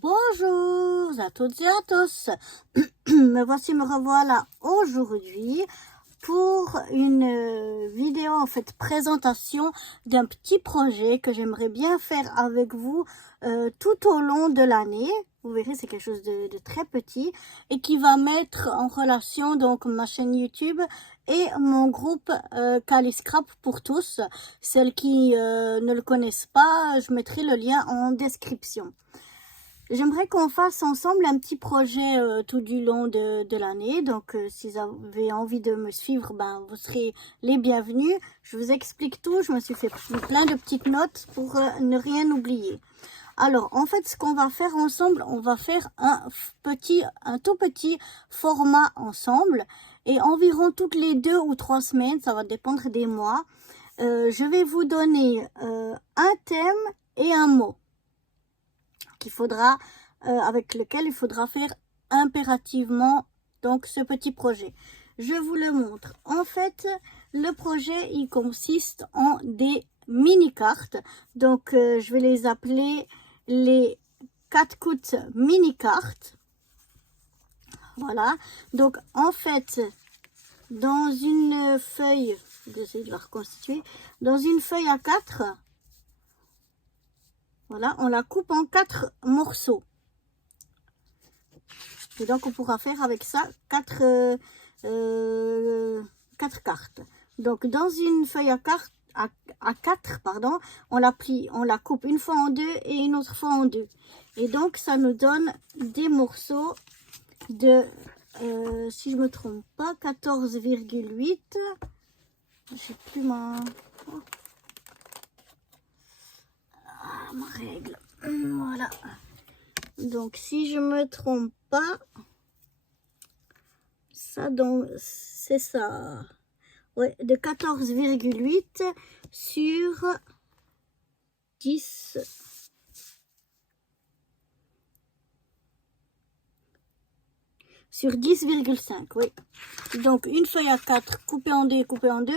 Bonjour à toutes et à tous. Me revoilà aujourd'hui pour une vidéo, en fait, présentation d'un petit projet que j'aimerais bien faire avec vous tout au long de l'année. Vous verrez, c'est quelque chose de très petit et qui va mettre en relation donc ma chaîne YouTube et mon groupe Caliscrap pour tous. Celles qui ne le connaissent pas, je mettrai le lien en description. J'aimerais qu'on fasse ensemble un petit projet tout du long de l'année. Donc, si vous avez envie de me suivre, ben, vous serez les bienvenus. Je vous explique tout. Je me suis fait plein de petites notes pour ne rien oublier. Alors, en fait, ce qu'on va faire ensemble, on va faire un tout petit format ensemble. Et environ toutes les 2 ou 3 semaines, ça va dépendre des mois, je vais vous donner un thème et un mot avec lequel il faudra faire impérativement donc ce petit projet. Je vous le montre. En fait, le projet, il consiste en des mini-cartes. Donc, je vais les appeler les 4 mini-cartes. Voilà. Donc, en fait, dans une feuille, j'essaie de la reconstituer, dans une feuille à 4, voilà, on la coupe en 4 morceaux. Et donc, on pourra faire avec ça 4 cartes. Donc, dans une feuille à 4, pardon, on la coupe une fois en 2 et une autre fois en 2. Et donc, ça nous donne des morceaux de, si je me trompe pas, 14,8. Je sais plus ma règle. Voilà. Donc, si je me trompe pas, ça donc c'est ça. Ouais, de 14,8 sur 10. Sur 10,5, oui. Donc, une feuille à 4 coupée en 2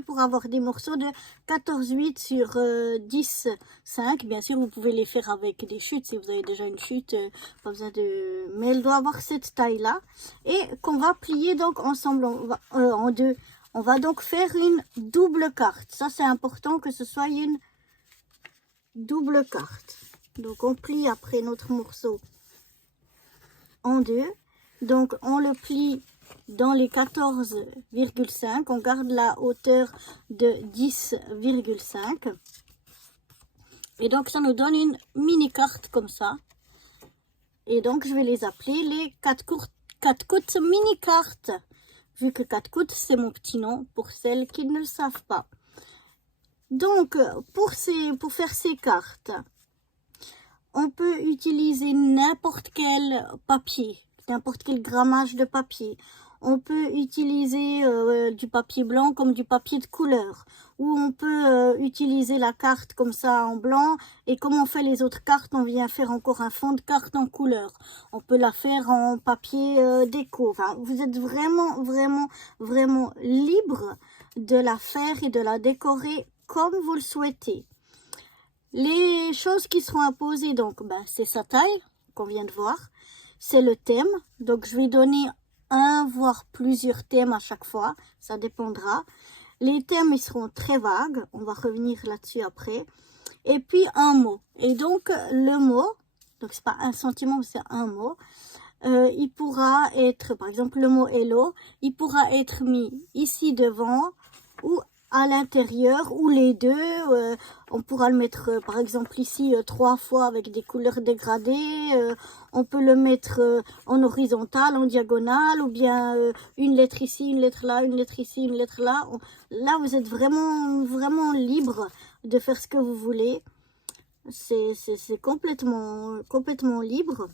pour avoir des morceaux de 14,8 sur 10,5. Bien sûr, vous pouvez les faire avec des chutes. Si vous avez déjà une chute, pas besoin de... Mais elle doit avoir cette taille-là. Et qu'on va plier donc ensemble en 2. On va donc faire une double carte. Ça, c'est important que ce soit une double carte. Donc, on plie après notre morceau en 2. Donc, on le plie dans les 14,5. On garde la hauteur de 10,5. Et donc, ça nous donne une mini-carte comme ça. Et donc, je vais les appeler les 4 coudes mini-cartes. Vu que 4 coudes, c'est mon petit nom pour celles qui ne le savent pas. Donc, pour faire ces cartes, on peut utiliser n'importe quel papier. N'importe quel grammage de papier. On peut utiliser du papier blanc comme du papier de couleur. Ou on peut utiliser la carte comme ça en blanc. Et comme on fait les autres cartes, on vient faire encore un fond de carte en couleur. On peut la faire en papier déco. Enfin, vous êtes vraiment, vraiment, vraiment libre de la faire et de la décorer comme vous le souhaitez. Les choses qui seront imposées, donc, c'est sa taille qu'on vient de voir. C'est le thème, donc je vais donner un voire plusieurs thèmes à chaque fois, ça dépendra. Les thèmes, ils seront très vagues, on va revenir là-dessus après. Et puis un mot, et donc le mot, donc c'est pas un sentiment, c'est un mot. Il pourra être, par exemple le mot hello, il pourra être mis ici devant ou à l'intérieur ou les deux. On pourra le mettre par exemple ici 3 fois avec des couleurs dégradées. On peut le mettre en horizontal, en diagonale, ou bien une lettre ici, une lettre là, une lettre ici, une lettre là. Là, vous êtes vraiment, vraiment libre de faire ce que vous voulez. C'est complètement libre.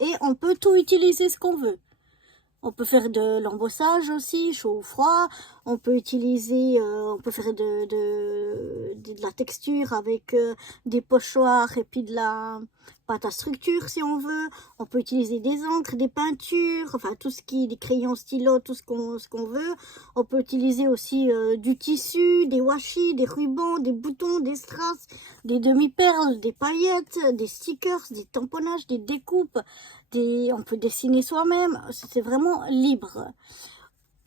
Et on peut tout utiliser ce qu'on veut. On peut faire de l'embossage aussi, chaud ou froid. On peut utiliser, on peut faire de la texture avec des pochoirs et puis de la pâte à structure si on veut. On peut utiliser des encres, des peintures, enfin tout ce qui, des crayons, stylos, tout ce qu'on veut. On peut utiliser aussi du tissu, des washi, des rubans, des boutons, des strass, des demi-perles, des paillettes, des stickers, des tamponnages, des découpes. On peut dessiner soi-même, c'est vraiment libre.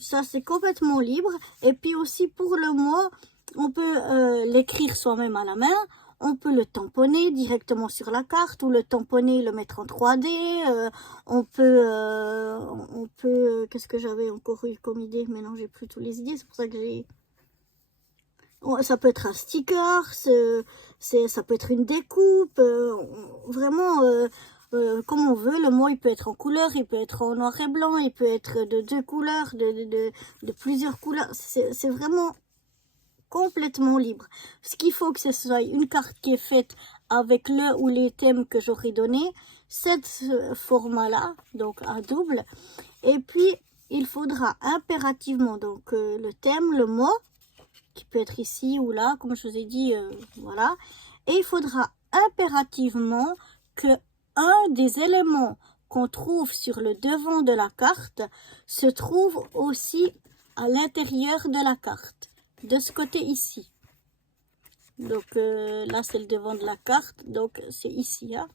Ça, c'est complètement libre. Et puis aussi pour le mot, on peut l'écrire soi-même à la main. On peut le tamponner directement sur la carte ou le tamponner, le mettre en 3D. On peut, qu'est-ce que j'avais encore eu comme idée? Mais non, j'ai plus toutes les idées, c'est pour ça que j'ai... Ça peut être un sticker, ça peut être une découpe, vraiment... comme on veut, le mot il peut être en couleur, il peut être en noir et blanc, il peut être de 2 couleurs, de plusieurs couleurs. C'est vraiment complètement libre. Ce qu'il faut que ce soit une carte qui est faite avec le ou les thèmes que j'aurais donné, ce format-là, donc à double. Et puis, il faudra impérativement donc le thème, le mot, qui peut être ici ou là, comme je vous ai dit, voilà. Et il faudra impérativement que un des éléments qu'on trouve sur le devant de la carte se trouve aussi à l'intérieur de la carte, de ce côté ici. Donc là c'est le devant de la carte, donc c'est ici. Hein.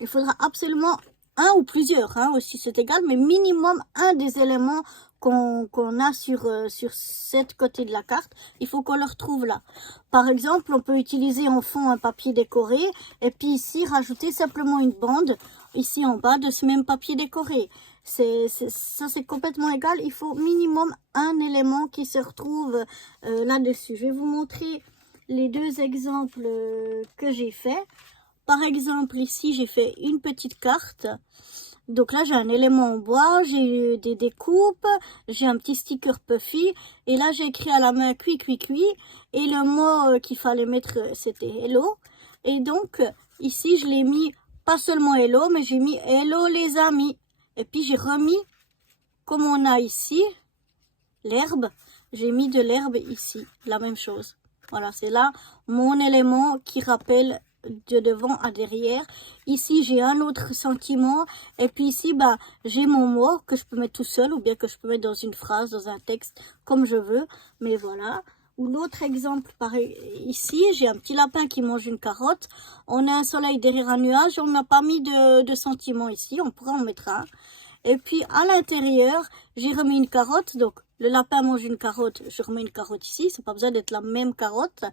Il faudra absolument un ou plusieurs, hein, aussi c'est égal, mais minimum un des éléments qu'on a sur cette côté de la carte, il faut qu'on le retrouve là. Par exemple, on peut utiliser en fond un papier décoré et puis ici rajouter simplement une bande ici en bas de ce même papier décoré. Ça c'est complètement égal, il faut minimum un élément qui se retrouve là-dessus. Je vais vous montrer les deux exemples que j'ai fait. Par exemple, ici, j'ai fait une petite carte. Donc là, j'ai un élément en bois, j'ai des découpes, j'ai un petit sticker Puffy. Et là, j'ai écrit à la main cuit, cuit, cuit. Et le mot qu'il fallait mettre, c'était hello. Et donc, ici, je l'ai mis, pas seulement hello, mais j'ai mis hello les amis. Et puis, j'ai remis, comme on a ici, l'herbe. J'ai mis de l'herbe ici, la même chose. Voilà, c'est là mon élément qui rappelle de devant à derrière. Ici, j'ai un autre sentiment. Et puis ici, bah, j'ai mon mot que je peux mettre tout seul ou bien que je peux mettre dans une phrase, dans un texte, comme je veux. Mais voilà. Ou l'autre exemple, pareil, ici, j'ai un petit lapin qui mange une carotte. On a un soleil derrière un nuage. On n'a pas mis de sentiment ici. On pourrait en mettre un. Et puis, à l'intérieur, j'ai remis une carotte. Donc, le lapin mange une carotte, je remets une carotte ici. C'est pas besoin d'être la même carotte.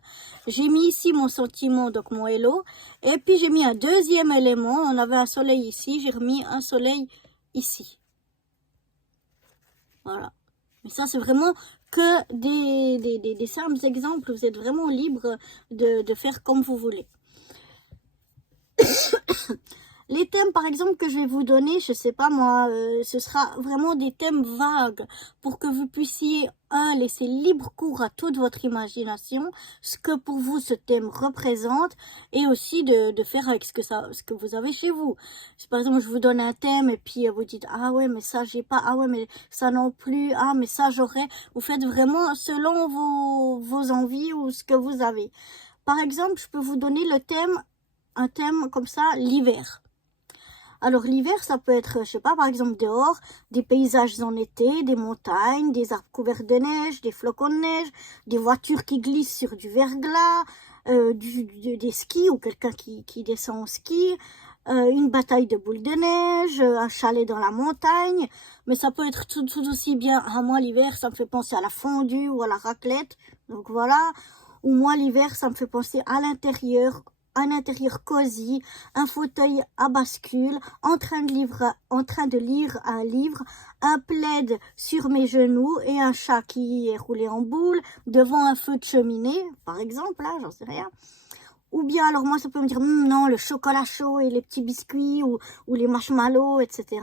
J'ai mis ici mon sentiment, donc mon hello. Et puis, j'ai mis un deuxième élément. On avait un soleil ici. J'ai remis un soleil ici. Voilà. Mais ça, c'est vraiment que des simples exemples. Vous êtes vraiment libre de faire comme vous voulez. Les thèmes, par exemple, que je vais vous donner, je sais pas moi, ce sera vraiment des thèmes vagues pour que vous puissiez, laisser libre cours à toute votre imagination, ce que pour vous ce thème représente, et aussi de faire avec ce que vous avez chez vous. Si par exemple, je vous donne un thème et puis vous dites, ah ouais, mais ça j'ai pas, ah ouais, mais ça non plus, ah mais ça j'aurais. Vous faites vraiment selon vos envies ou ce que vous avez. Par exemple, je peux vous donner un thème comme ça, l'hiver. Alors l'hiver, ça peut être, je sais pas, par exemple dehors, des paysages en été, des montagnes, des arbres couverts de neige, des flocons de neige, des voitures qui glissent sur du verglas, des skis ou quelqu'un qui descend en ski, une bataille de boules de neige, un chalet dans la montagne. Mais ça peut être tout aussi bien, moi l'hiver, ça me fait penser à la fondue ou à la raclette. Donc voilà. Ou moi l'hiver, ça me fait penser à l'intérieur, un intérieur cosy, un fauteuil à bascule, en train de lire un livre, un plaid sur mes genoux et un chat qui est roulé en boule devant un feu de cheminée, par exemple, là, j'en sais rien. Ou bien, alors moi, ça peut me dire, non, le chocolat chaud et les petits biscuits ou les marshmallows, etc.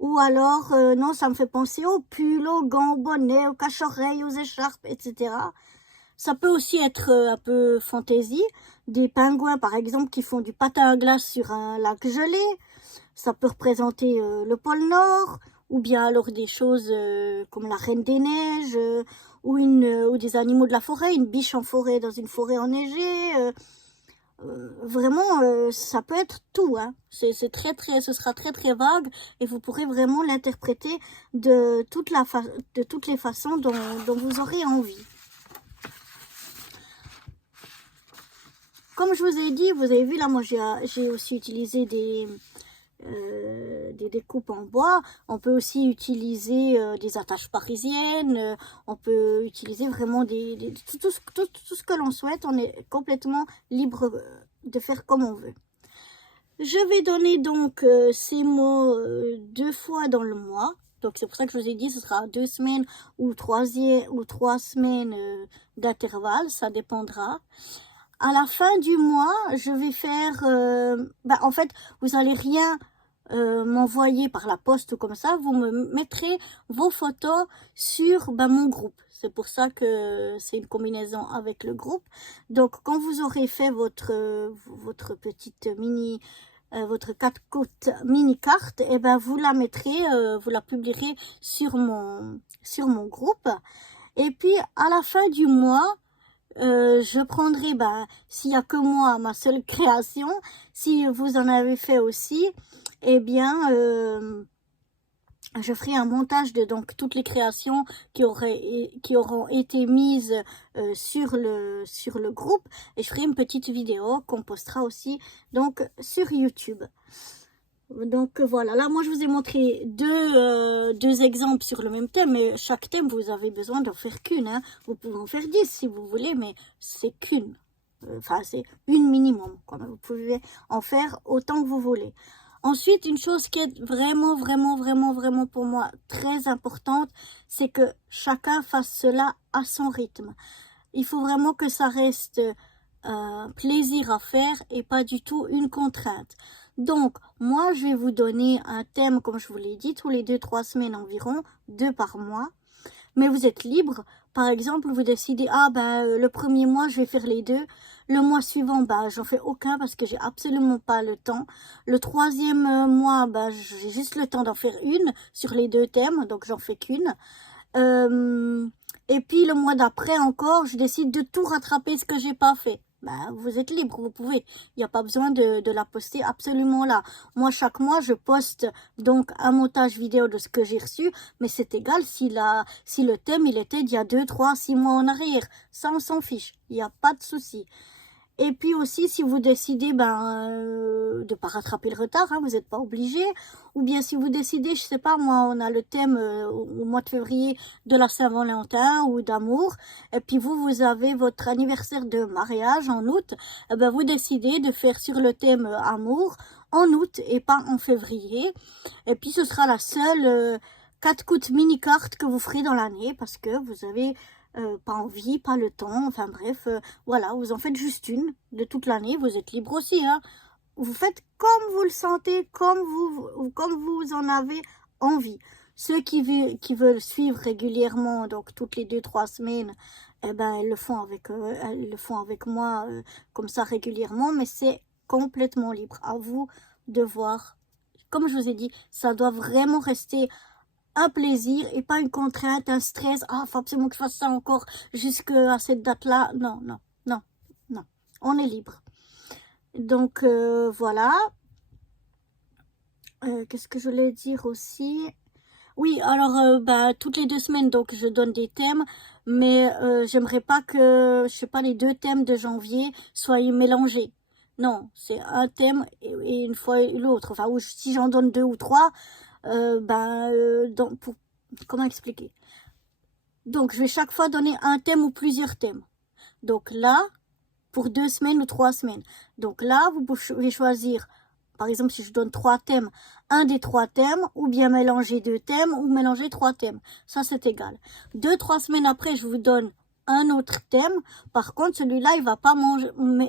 Ou alors, non, ça me fait penser aux pulls, aux gants, aux bonnets, aux cache-oreilles, aux écharpes, etc. Ça peut aussi être un peu fantaisie. Des pingouins, par exemple, qui font du patin à glace sur un lac gelé. Ça peut représenter le pôle Nord. ou bien alors des choses comme la Reine des Neiges, ou des animaux de la forêt, une biche en forêt dans une forêt enneigée. Vraiment, ça peut être tout, hein. Ce sera très très vague et vous pourrez vraiment l'interpréter de toutes les façons dont vous aurez envie. Comme je vous ai dit, vous avez vu là, moi j'ai aussi utilisé des découpes en bois. On peut aussi utiliser des attaches parisiennes. On peut utiliser vraiment tout ce que l'on souhaite. On est complètement libre de faire comme on veut. Je vais donner donc ces mots 2 fois dans le mois. Donc c'est pour ça que je vous ai dit, ce sera 2 semaines ou 3 semaines d'intervalle, ça dépendra. À la fin du mois, je vais faire... en fait, vous n'allez rien m'envoyer par la poste ou comme ça. Vous me mettrez vos photos sur mon groupe. C'est pour ça que c'est une combinaison avec le groupe. Donc, quand vous aurez fait votre petite votre 4 côtes mini carte, et vous la mettrez, vous la publierez sur mon groupe. Et puis, à la fin du mois, je prendrai, s'il n'y a que moi, ma seule création. Si vous en avez fait aussi, eh bien, je ferai un montage de donc toutes les créations qui auront été mises sur le groupe, et je ferai une petite vidéo qu'on postera aussi donc sur YouTube. Donc voilà, là moi je vous ai montré deux exemples sur le même thème, mais chaque thème vous avez besoin d'en faire qu'une, hein. Vous pouvez en faire 10 si vous voulez, mais c'est qu'une, enfin c'est une minimum, quoi. Vous pouvez en faire autant que vous voulez. Ensuite, une chose qui est vraiment pour moi très importante, c'est que chacun fasse cela à son rythme. Il faut vraiment que ça reste plaisir à faire et pas du tout une contrainte. Donc, moi, je vais vous donner un thème, comme je vous l'ai dit, tous les 2-3 semaines environ, 2 par mois. Mais vous êtes libre. Par exemple, vous décidez, le premier mois, je vais faire les 2. Le mois suivant, j'en fais aucun parce que j'ai absolument pas le temps. Le troisième mois, j'ai juste le temps d'en faire une sur les 2 thèmes, donc j'en fais qu'une. Et puis le mois d'après encore, je décide de tout rattraper ce que j'ai pas fait. Vous êtes libre, vous pouvez. Il n'y a pas besoin de la poster absolument là. Moi, chaque mois, je poste donc un montage vidéo de ce que j'ai reçu, mais c'est égal si le thème, il était d'il y a 2, 3, 6 mois en arrière. Ça, on s'en fiche. Il n'y a pas de souci. Et puis aussi, si vous décidez de pas rattraper le retard, hein, vous n'êtes pas obligé. Ou bien si vous décidez, je sais pas moi, on a le thème au mois de février de la Saint-Valentin ou d'amour. Et puis vous avez votre anniversaire de mariage en août. Vous décidez de faire sur le thème amour en août et pas en février. Et puis ce sera la seule 4 coups mini carte que vous ferez dans l'année parce que vous avez... pas envie, pas le temps, enfin bref, voilà, vous en faites juste une de toute l'année, vous êtes libre aussi, hein. Vous faites comme vous le sentez, comme vous en avez envie. Ceux qui veulent suivre régulièrement, donc toutes les 2-3 semaines, elles le font avec moi comme ça régulièrement, mais c'est complètement libre. À vous de voir. Comme je vous ai dit, ça doit vraiment rester un plaisir et pas une contrainte, un stress. Faut absolument que je fasse ça encore jusqu'à cette date-là. Non. On est libre. Donc, voilà. Qu'est-ce que je voulais dire aussi? Oui, alors, toutes les 2 semaines, donc, je donne des thèmes. Mais j'aimerais pas que, je sais pas, les 2 thèmes de janvier soient mélangés. Non, c'est un thème et une fois l'autre. Enfin, si j'en donne 2 ou 3... comment expliquer? Donc, je vais chaque fois donner un thème ou plusieurs thèmes. Donc là, pour 2 semaines ou 3 semaines. Donc là, vous pouvez choisir, par exemple, si je donne 3 thèmes, un des 3 thèmes, ou bien mélanger 2 thèmes, ou mélanger 3 thèmes. Ça, c'est égal. 2-3 semaines après, je vous donne un autre thème. Par contre, celui-là, il va pas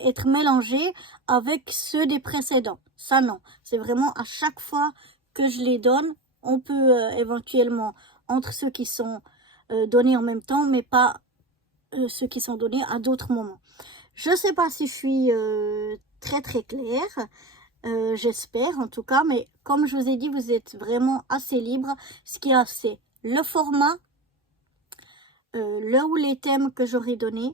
être mélangé avec ceux des précédents. Ça, non. C'est vraiment à chaque fois que je les donne, on peut éventuellement entre ceux qui sont donnés en même temps, mais pas ceux qui sont donnés à d'autres moments. Je ne sais pas si je suis très très claire. j'espère en tout cas, mais comme je vous ai dit, vous êtes vraiment assez libre. Ce qu'il y a, c'est le format, le ou les thèmes que j'aurai donné.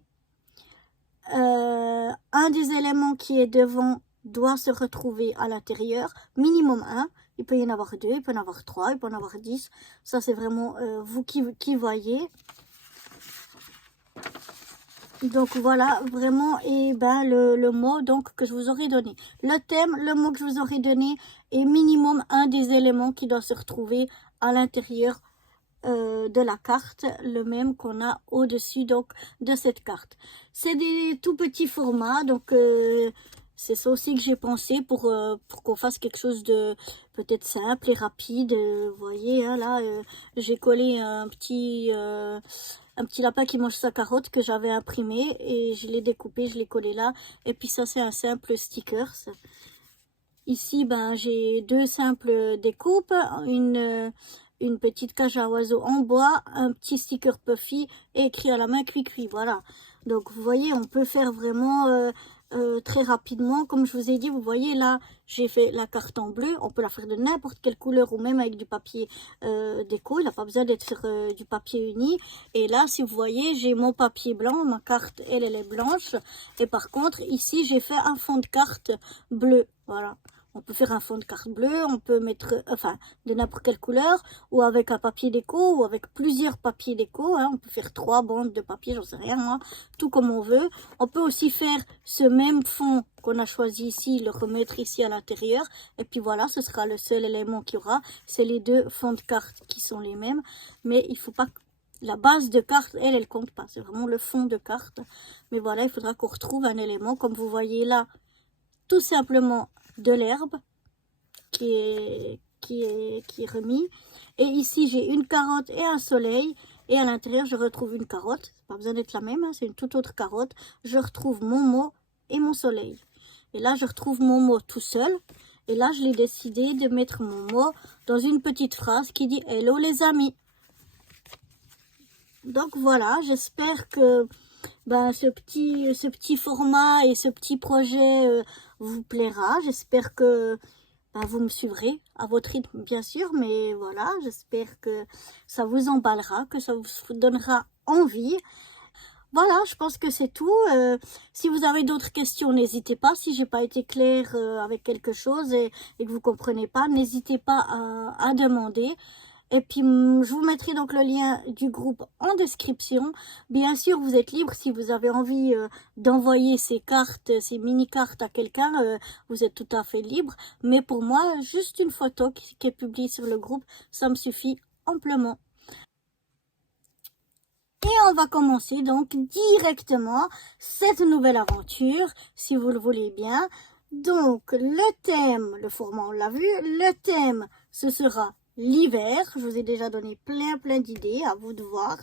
Un des éléments qui est devant doit se retrouver à l'intérieur, minimum un. Il peut y en avoir 2, il peut y en avoir 3, il peut y en avoir 10. Ça, c'est vraiment vous qui voyez. Donc voilà, vraiment, et ben le mot donc que je vous aurais donné. Le thème, le mot que je vous aurais donné est minimum un des éléments qui doit se retrouver à l'intérieur de la carte, le même qu'on a au-dessus donc de cette carte. C'est des tout petits formats, donc c'est ça aussi que j'ai pensé pour qu'on fasse quelque chose de peut-être simple et rapide. Vous voyez, hein, là, j'ai collé un petit lapin qui mange sa carotte que j'avais imprimé et je l'ai découpé, je l'ai collé là. Et puis ça, c'est un simple sticker. Ici, ben, j'ai 2 simples découpes, une petite cage à oiseaux en bois, un petit sticker Puffy et écrit à la main Cuicui. Voilà. Donc, vous voyez, on peut faire vraiment très rapidement. Comme je vous ai dit, vous voyez là, j'ai fait la carte en bleu. On peut la faire de n'importe quelle couleur ou même avec du papier déco. Il n'a pas besoin d'être sur du papier uni. Et là, si vous voyez, j'ai mon papier blanc. Ma carte, elle est blanche. Et par contre, ici, j'ai fait un fond de carte bleu. Voilà. On peut faire un fond de carte bleu, on peut mettre, enfin, de n'importe quelle couleur, ou avec un papier déco, ou avec plusieurs papiers déco, hein. On peut faire 3 bandes de papier, j'en sais rien, moi, tout comme on veut. On peut aussi faire ce même fond qu'on a choisi ici, le remettre ici à l'intérieur, et puis voilà, ce sera le seul élément qu'il y aura. C'est les 2 fonds de carte qui sont les mêmes, mais il faut pas... La base de carte, elle compte pas, c'est vraiment le fond de carte. Mais voilà, il faudra qu'on retrouve un élément, comme vous voyez là, tout simplement de l'herbe qui est remis. Et ici, j'ai une carotte et un soleil. Et à l'intérieur, je retrouve une carotte. Pas besoin d'être la même, hein, c'est une toute autre carotte. Je retrouve mon mot et mon soleil. Et là, je retrouve mon mot tout seul. Et là, je l'ai décidé de mettre mon mot dans une petite phrase qui dit « Hello les amis ». Donc voilà, j'espère que ben, ce petit format et ce petit projet vous plaira. J'espère que ben, vous me suivrez à votre rythme, bien sûr. Mais voilà, j'espère que ça vous emballera, que ça vous donnera envie. Voilà, je pense que c'est tout. Si vous avez d'autres questions, n'hésitez pas. Si j'ai pas été claire avec quelque chose et que vous comprenez pas, n'hésitez pas à demander. Et puis, je vous mettrai donc le lien du groupe en description. Bien sûr, vous êtes libre si vous avez envie d'envoyer ces cartes, ces mini-cartes à quelqu'un. Vous êtes tout à fait libre. Mais pour moi, juste une photo qui est publiée sur le groupe, ça me suffit amplement. Et on va commencer donc directement cette nouvelle aventure, si vous le voulez bien. Donc, le thème, le format on l'a vu, le thème, ce sera l'hiver. Je vous ai déjà donné plein d'idées, à vous de voir.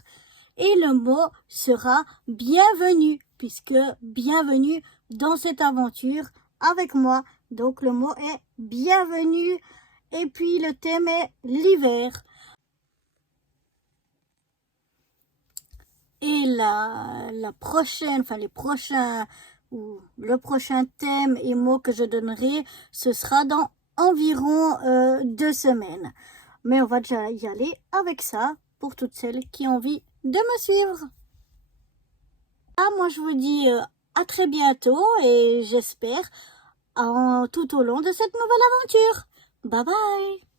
Et le mot sera bienvenue, puisque bienvenue dans cette aventure avec moi. Donc, le mot est bienvenue. Et puis, le thème est l'hiver. Et la prochaine, enfin les prochains, ou le prochain thème et mot que je donnerai, ce sera dans environ 2 semaines. Mais on va déjà y aller avec ça pour toutes celles qui ont envie de me suivre. Ah, moi je vous dis à très bientôt et j'espère tout au long de cette nouvelle aventure. Bye bye!